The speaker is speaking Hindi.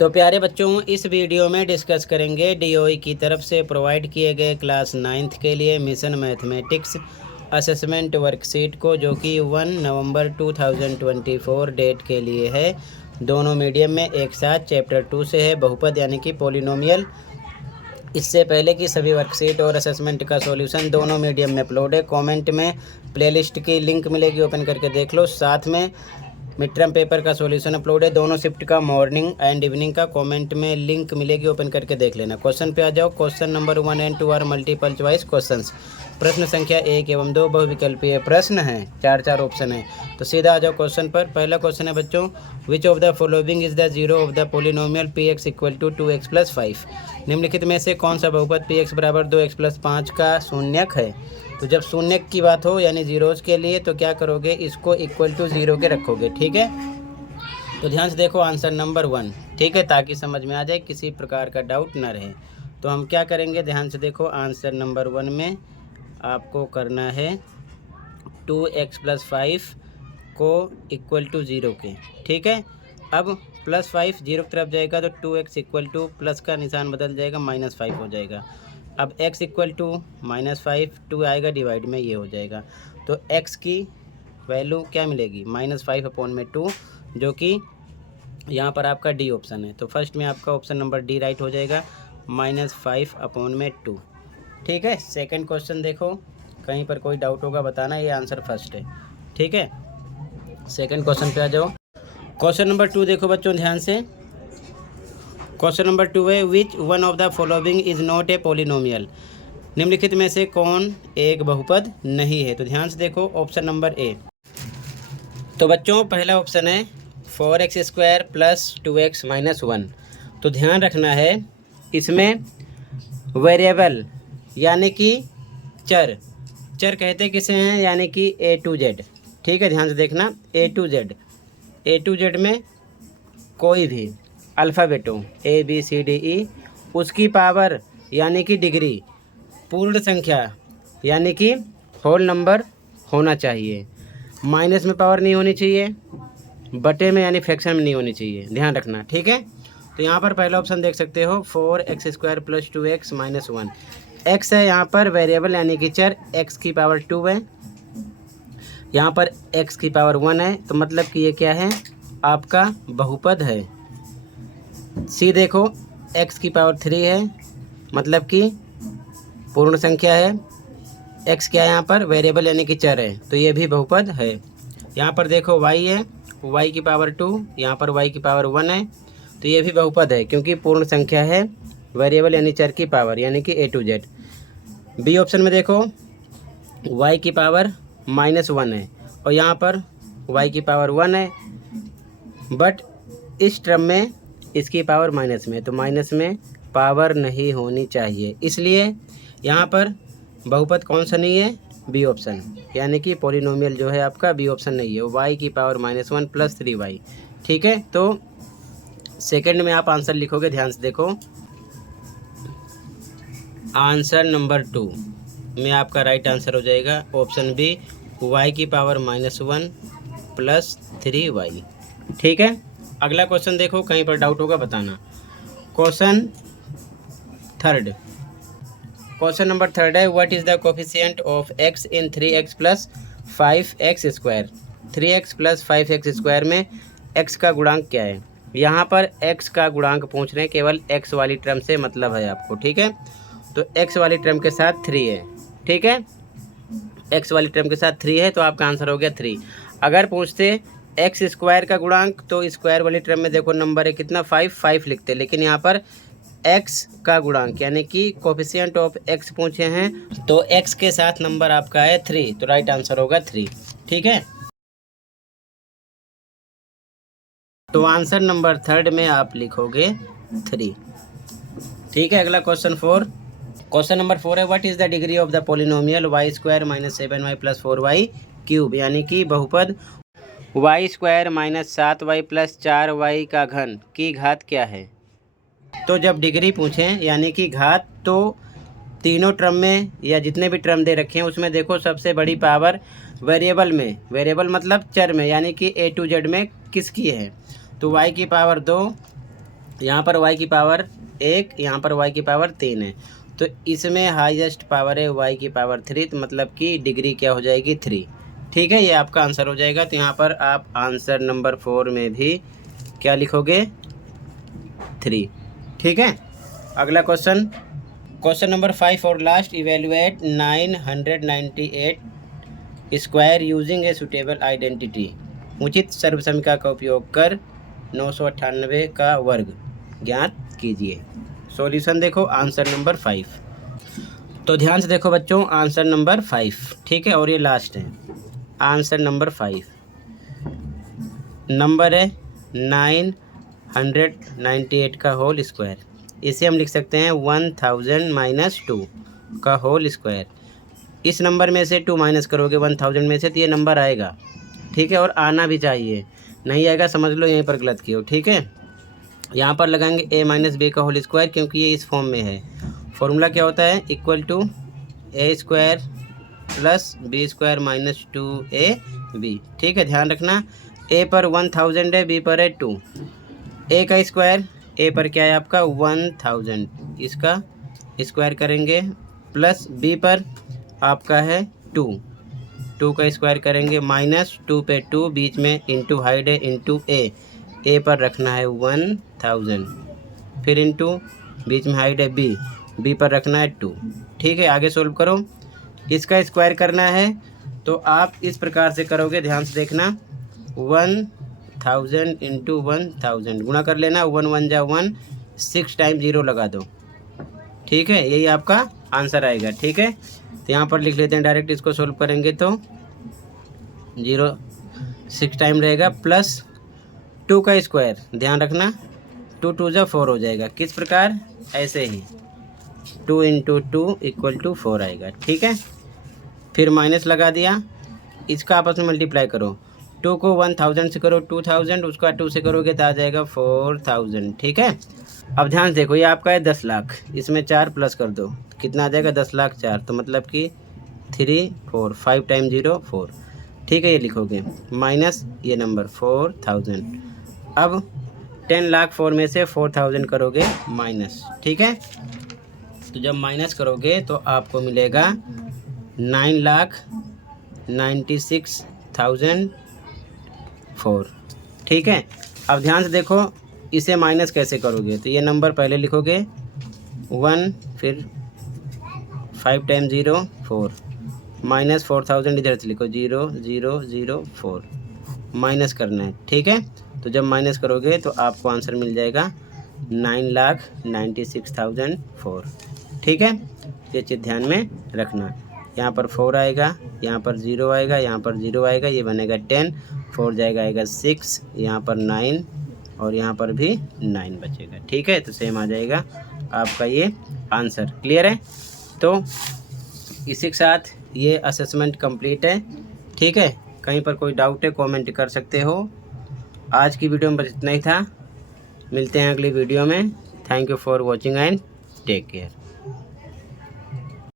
तो प्यारे बच्चों, इस वीडियो में डिस्कस करेंगे डीओई की तरफ से प्रोवाइड किए गए क्लास 9th के लिए मिशन मैथमेटिक्स असेसमेंट वर्कशीट को, जो कि 1 नवंबर 2024 डेट के लिए है। दोनों मीडियम में एक साथ चैप्टर 2 से है, बहुपद यानी कि पॉलिनोमियल। इससे पहले की सभी वर्कशीट और असेसमेंट का सॉल्यूशन दोनों मीडियम में अपलोड है। कमेंट में प्लेलिस्ट की लिंक मिलेगी, ओपन करके देख लो। साथ में मिड टर्म पेपर का सॉल्यूशन अपलोड है, दोनों शिफ्ट का, मॉर्निंग एंड इवनिंग का। कमेंट में लिंक मिलेगी, ओपन करके देख लेना। क्वेश्चन पे आ जाओ। Question number 1 and 2 are multiple choice questions. प्रश्न संख्या 1 एवं 2 बहुविकल्पीय प्रश्न हैं, 4 ऑप्शन है। तो सीधा आ जाओ क्वेश्चन पर। पहला क्वेश्चन है बच्चों, which of the following is the zero of the polynomial P X equal to 2x + 5। निम्नलिखित में से कौन सा बहुपद पी एक्स बराबर 2x + 5 का शून्यक है। तो जब शून्यक की बात हो यानी जीरोज के लिए, तो क्या करोगे, इसको इक्वल टू 0 के रखोगे। ठीक है, तो ध्यान से देखो आंसर नंबर 1। ठीक है, ताकि समझ में आ जाए, किसी प्रकार का डाउट ना रहे। तो हम क्या करेंगे, ध्यान से देखो। आंसर नंबर 1 में आपको करना है 2x + 5 को इक्वल टू 0 के। ठीक है, अब +5 0 की तरफ जाएगा तो 2x इक्वल टू प्लस का निशान बदल जाएगा, -5 हो जाएगा। अब x इक्वल टू -5, 2 आएगा डिवाइड में, ये हो जाएगा। तो x की वैल्यू क्या मिलेगी, -5/2, जो कि यहाँ पर आपका डी ऑप्शन है। तो फर्स्ट में आपका ऑप्शन नंबर डी राइट हो जाएगा, -5/2। ठीक है, सेकंड क्वेश्चन देखो, कहीं पर कोई डाउट होगा बताना, ये आंसर फर्स्ट है। ठीक है, सेकंड क्वेश्चन पे आ जाओ। क्वेश्चन नंबर 2 देखो बच्चों ध्यान से। क्वेश्चन नंबर 2 है, which one of the following is not a polynomial. निम्नलिखित में से कौन एक बहुपद नहीं है। तो ध्यान से देखो ऑप्शन नंबर ए। तो बच्चों पहला ऑप्शन है 4x² + 2x - 1। तो ध्यान रखना है, इसमें वेरिएबल यानी कि चर कहते किसे हैं, यानी कि A to Z। ठीक है, ध्यान से देखना, A to Z में कोई भी अल्फ़ाबेटों ABCDE, उसकी पावर यानी कि डिग्री, पूर्ण संख्या यानी कि होल नंबर होना चाहिए। माइनस में पावर नहीं होनी चाहिए, बटे में यानी फ्रैक्शन में नहीं होनी चाहिए, ध्यान रखना। ठीक है, तो यहाँ पर पहला ऑप्शन देख सकते हो, 4x² + 2x - 1। x है यहाँ पर वेरिएबल यानी कि चर, x की पावर 2 है, यहाँ पर x की पावर 1 है, तो मतलब कि ये क्या है, आपका बहुपद है। सी देखो, x की पावर 3 है, मतलब कि पूर्ण संख्या है। x क्या है यहाँ पर, वेरिएबल यानी कि चर है, तो ये भी बहुपद है। यहाँ पर देखो y है, y की पावर 2, यहाँ पर y की पावर 1 है, तो ये भी बहुपद है, क्योंकि पूर्ण संख्या है, वेरिएबल यानी चर की पावर यानी कि A to Z। B option में देखो, y की पावर -1 है, और यहाँ पर y की पावर 1 है, बट इस टर्म में इसकी पावर माइनस में, तो माइनस में पावर नहीं होनी चाहिए, इसलिए यहाँ पर बहुपद कौन सा नहीं है, बी ऑप्शन, यानी कि पॉलिनोमियल जो है आपका बी ऑप्शन नहीं है, y की पावर -1 + 3y। ठीक है, तो सेकंड में आप आंसर लिखोगे, ध्यान से देखो। आंसर नंबर 2 में आपका राइट आंसर हो जाएगा ऑप्शन बी, y की पावर -1 + 3y। ठीक है, अगला क्वेश्चन देखो, कहीं पर डाउट होगा बताना। क्वेश्चन नंबर 3 है, what is the coefficient of x in 3x + 5x²। 3x + 5x² में x का गुणांक क्या है। यहाँ पर x का गुणांक पूछ रहे हैं, केवल x वाली टर्म से मतलब है आपको। ठीक है, तो x वाली टर्म के साथ 3 है। ठीक है, x वाली टर्म के साथ 3 है, तो आपका आंसर हो गया 3। अगर पूछते x² का गुणांक, तो स्क्वायर वाली टर्म में देखो नंबर है कितना, 5 लिखते, लेकिन यहाँ पर x का गुणांक यानी कि कोफिशिएंट ऑफ x पूछे हैं, तो x के साथ नंबर आपका है 3, तो राइट आंसर होगा 3। ठीक है, तो आंसर नंबर 3 में आप लिखोगे 3। ठीक है, अगला क्वेश्चन 4। क्वेश्चन नंबर 4 है, what is the degree of the polynomial y² - 7y + 4y³ यानी कि बहुपद y² - 7y + 4y का घन की घात क्या है। तो जब डिग्री पूछें यानी कि घात, तो तीनों टर्म में या जितने भी टर्म दे रखे हैं उसमें देखो सबसे बड़ी पावर वेरिएबल में, वेरिएबल मतलब चर में, यानी कि A to Z में किसकी है, तो y की पावर 2, यहाँ पर y की पावर 1, यहाँ पर y की पावर 3 है, तो इसमें हाईएस्ट पावर है y की पावर 3, तो मतलब कि डिग्री क्या हो जाएगी 3। ठीक है, ये आपका आंसर हो जाएगा। तो यहाँ पर आप आंसर नंबर 4 में भी क्या लिखोगे 3। ठीक है, अगला क्वेश्चन, क्वेश्चन नंबर 5 और last, evaluate 998 square using a suitable identity. उचित सर्वसमीका का उपयोग कर 998 का वर्ग ज्ञात कीजिए। सॉल्यूशन देखो आंसर नंबर 5। तो ध्यान से देखो बच्चों, आंसर नंबर 5, ठीक है, और ये लास्ट है। आंसर नंबर 5 नंबर है 998 का होल स्क्वायर। इसे हम लिख सकते हैं 1000 - 2 का होल स्क्वायर। इस नंबर में से 2 माइनस करोगे 1000 में से, तो ये नंबर आएगा। ठीक है, और आना भी चाहिए, नहीं आएगा समझ लो यहीं पर गलत किए हो। ठीक है, यहाँ पर लगाएंगे a - b का होल स्क्वायर, क्योंकि ये इस फॉर्म में है। फॉर्मूला क्या होता है, equal to a square plus b square minus 2ab। ठीक है, ध्यान रखना, a पर 1000 है, b पर है 2। a का स्क्वायर, a पर क्या है आपका 1000, इसका स्क्वायर करेंगे, प्लस b पर आपका है 2 का स्क्वायर करेंगे, माइनस 2 पे 2, बीच में इंटू हाइड है, इंटू a पर रखना है 1000, फिर इंटू बीच में हाइड है b पर रखना है 2। ठीक है, आगे सोल्व करो। इसका स्क्वायर करना है तो आप इस प्रकार से करोगे, ध्यान से देखना, 1000 इंटू 1000 गुणा कर लेना, 1 1 जा 1, 6 टाइम 0 लगा दो। ठीक है, यही आपका आंसर आएगा। ठीक है, तो यहाँ पर लिख लेते हैं डायरेक्ट, इसको सोल्व करेंगे तो 0 6 टाइम रहेगा, प्लस 2 का स्क्वायर, ध्यान रखना 2 2 जा 4 हो जाएगा। किस प्रकार, ऐसे ही 2 इंटू 2 इक्वल टू 4 आएगा। ठीक है, फिर माइनस लगा दिया, इसका आपस में मल्टीप्लाई करो, 2 को 1000 से करो 2000, उसका 2 से करोगे तो आ जाएगा 4000। ठीक है, अब ध्यान से देखो, ये आपका है 10 लाख, इसमें 4 प्लस कर दो, कितना आ जाएगा 10 लाख 4, तो मतलब कि 3 4, 5 टाइम 0 4। ठीक है, ये लिखोगे माइनस ये नंबर 4000। अब 10 लाख 4 में से 4000 करोगे माइनस। ठीक है, तो जब माइनस करोगे तो आपको मिलेगा 9,96,004। ठीक है, अब ध्यान से देखो, इसे माइनस कैसे करोगे, तो ये नंबर पहले लिखोगे 1, फिर 5 टाइम 0 4, माइनस 4000 इधर से लिखो 0 0 0 4, माइनस करना है। ठीक है, तो जब माइनस करोगे तो आपको आंसर मिल जाएगा 9,96,004। ठीक है, ये चीज़ ध्यान में रखना, यहाँ पर 4 आएगा, यहाँ पर 0 आएगा, यहाँ पर 0 आएगा, ये बनेगा 10, 4 जाएगा आएगा 6, यहाँ पर 9 और यहाँ पर भी 9 बचेगा। ठीक है, तो सेम आ जाएगा आपका ये आंसर। क्लियर है, तो इसी के साथ ये असेसमेंट कंप्लीट है। ठीक है, कहीं पर कोई डाउट है कमेंट कर सकते हो। आज की वीडियो में बस इतना ही था, मिलते हैं अगली वीडियो में। Thank you for watching and take care.